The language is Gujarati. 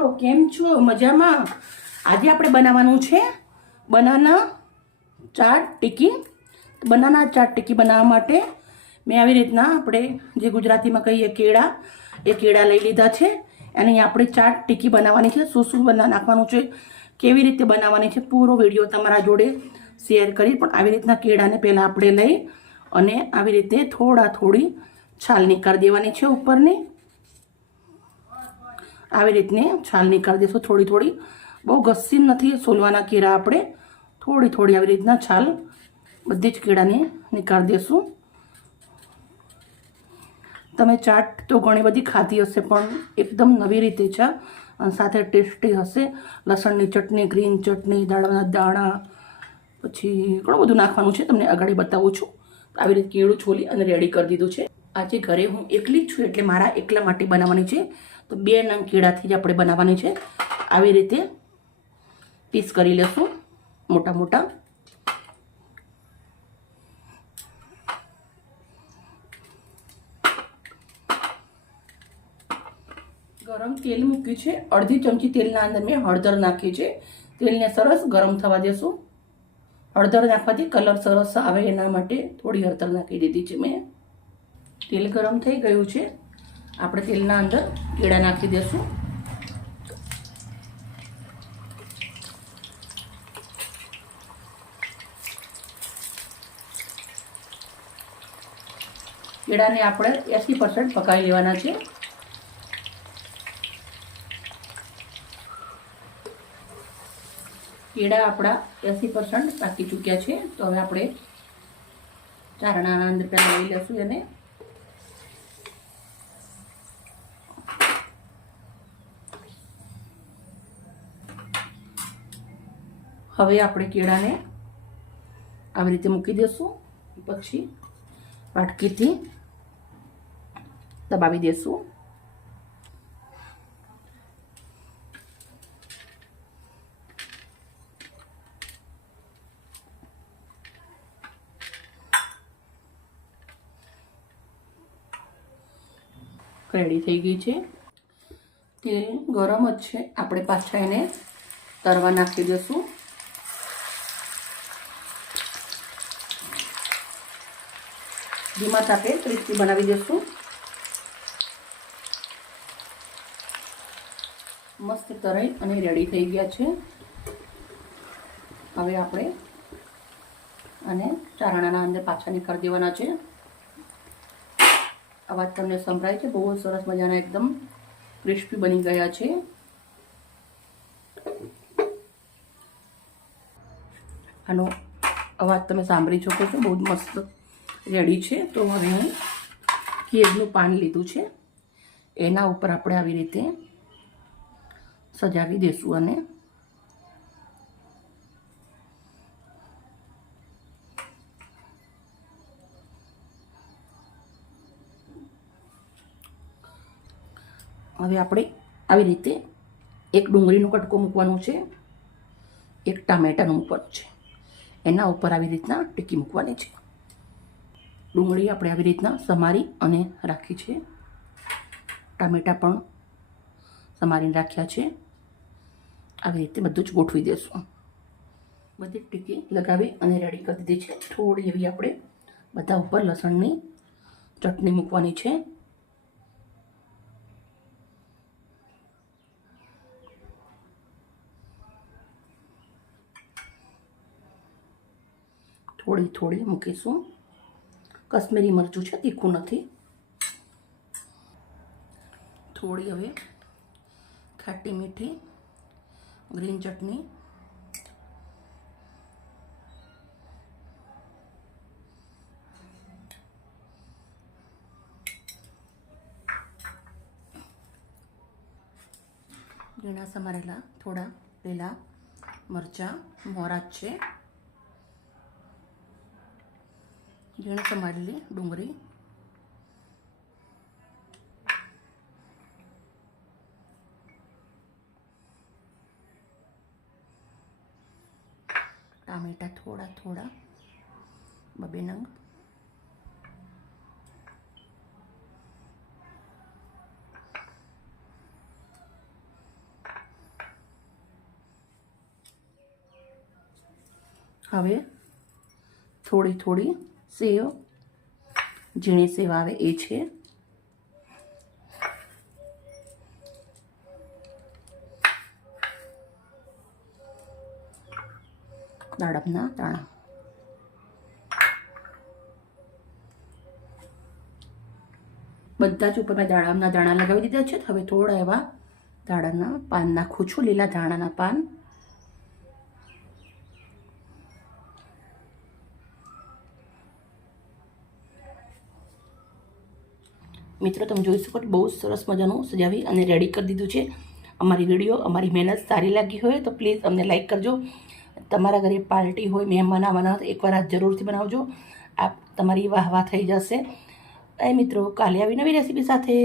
મિત્રો કેમ છો? મજામાં? આજે આપણે બનાવવાનું છે બનાના ચાટ ટિક્કી. બનાના ચાટ ટિક્કી બનાવવા માટે મેં આવી રીતના આપણે જે ગુજરાતીમાં કહીએ કેળા, એ કેળા લઈ લીધા છે અને આપણે ચાટ ટિક્કી બનાવવાની છે. શું શું નાખવાનું છે, કેવી રીતે બનાવવાની છે, પૂરો વિડીયો તમારા જોડે શેર કરી. પણ આવી રીતના કેળાને પહેલાં આપણે લઈ અને આવી રીતે થોડી છાલ નીકાળી દેવાની છે ઉપરની. આવી રીતને છાલ નીકાળી દેશો થોડી. બહુ ઘસી નથી સોલવાના કેળા, આપણે થોડી આવી રીતના છાલ બધી જ કેળાને નીકાળી દેશું. તમે ચાટ તો ઘણી બધી ખાધી હશે, પણ એકદમ નવી રીતે છે અને સાથે ટેસ્ટી હશે. લસણની ચટણી, ગ્રીન ચટણી, દાળના દાણા, પછી ઘણું બધું નાખવાનું છે, તમને આગળ બતાવું છું. આવી રીતે કેળું છોલી અને રેડી કરી દીધું છે. આજે ઘરે હું એકલી જ છું એટલે મારા એકલા માટે બનાવવાની છે. તો 2 નંગ કેળાથી જ આપણે બનાવવાની છે. આવી રીતે પીસ કરી લેશું મોટા. ગરમ તેલ મૂક્યું છે. અડધી ચમચી તેલના અંદર મેં હળદર નાખી છે. તેલને સરસ ગરમ થવા દેશું. હળદર નાખવાથી કલર સરસ આવે એના માટે થોડી હળદર નાખી દીધી છે મેં. તેલ ગરમ થઈ ગયું છે. આપણે તેલના અંદર કેળા નાખી દઈશું. કેળાને આપણે 80% પકાવી લેવાના છે. કેળા આપણા 80% પાકી ચૂક્યા છે. તો હવે આપણે ચારણાના અંદર પહેલાં લઈ લઈશું એને. હવે આપણે કેળાને આવી રીતે મૂકી દઈશું. પછી વાટકીથી દબાવી દઈશું. રેડી થઈ ગઈ છે. તેલ ગરમ જ છે. આપણે પાછા એને તળવા નાખી દઈશું. ધીમા તાપે ક્રિસ્પી બનાવી દઈશું. મસ્ત તરાઈ અને રેડી થઈ ગયા છે. હવે આપણે આને ચારણાના અંદર પાછા નીકાળી દેવાના છે. અવાજ તમને સંભળાય છે? બહુ સરસ મજાના એકદમ ક્રિસ્પી બની ગયા છે. આનો અવાજ તમે સાંભળી શકો છો. બહુ મસ્ત રેડી છે. તો હવે હું કેળનું પાન લીધું છે, એના ઉપર આપણે આવી રીતે સજાવી દઈશું. અને હવે આપણે આવી રીતે એક ડુંગળીનો કટકો મૂકવાનો છે, એક ટામેટાનું મૂકવાનું છે. એના ઉપર આવી રીતના ટિક્કી મૂકવાની છે. ડુંગળી આપણે આવી રીતના સમારી અને રાખી છે. ટામેટા પણ સમારીને રાખ્યા છે. આવી રીતે બધું જ ગોઠવી દઈશું. બધી ટિક્કી લગાવી અને રેડી કરી દીધી છે. થોડી એવી આપણે બધા ઉપર લસણની ચટણી મૂકવાની છે. થોડી મૂકીશું. કશ્મીરી મરચું છે, તીખું નથી. થોડી હવે ખાટી મીઠી ગ્રીન ચટણી, ઝીણા સમારેલા થોડા લીલા મરચાં, મોરા છે, ઝીણી સમારેલી ડુંગળી, ટામેટા થોડા 2 નંગ, હવે થોડી થોડી સેવ, ઝીણી સેવ આવે એ છે, દાડમના દાણા, બધા જ ઉપર મેં દાડમના દાણા લગાવી દીધા છે. હવે થોડા એવા દાડમના પાન નાખું છું, લીલા ધાણાના પાન. મિત્રો તમે જોઈ શકો બહુ સરસ મજાનું સજાવી અને રેડી કરી દીધું છે. અમારી વિડીયો, અમારી મહેનત સારી લાગી હોય તો પ્લીઝ અમને લાઈક કરજો. તમારા ઘરે પાર્ટી હોય, મહેમાન આવવાના હોય તો એકવાર આ જરૂરથી બનાવજો. તમારી વાહ વાહ થઈ જશે. મિત્રો કાલે આવી નવી રેસીપી સાથે.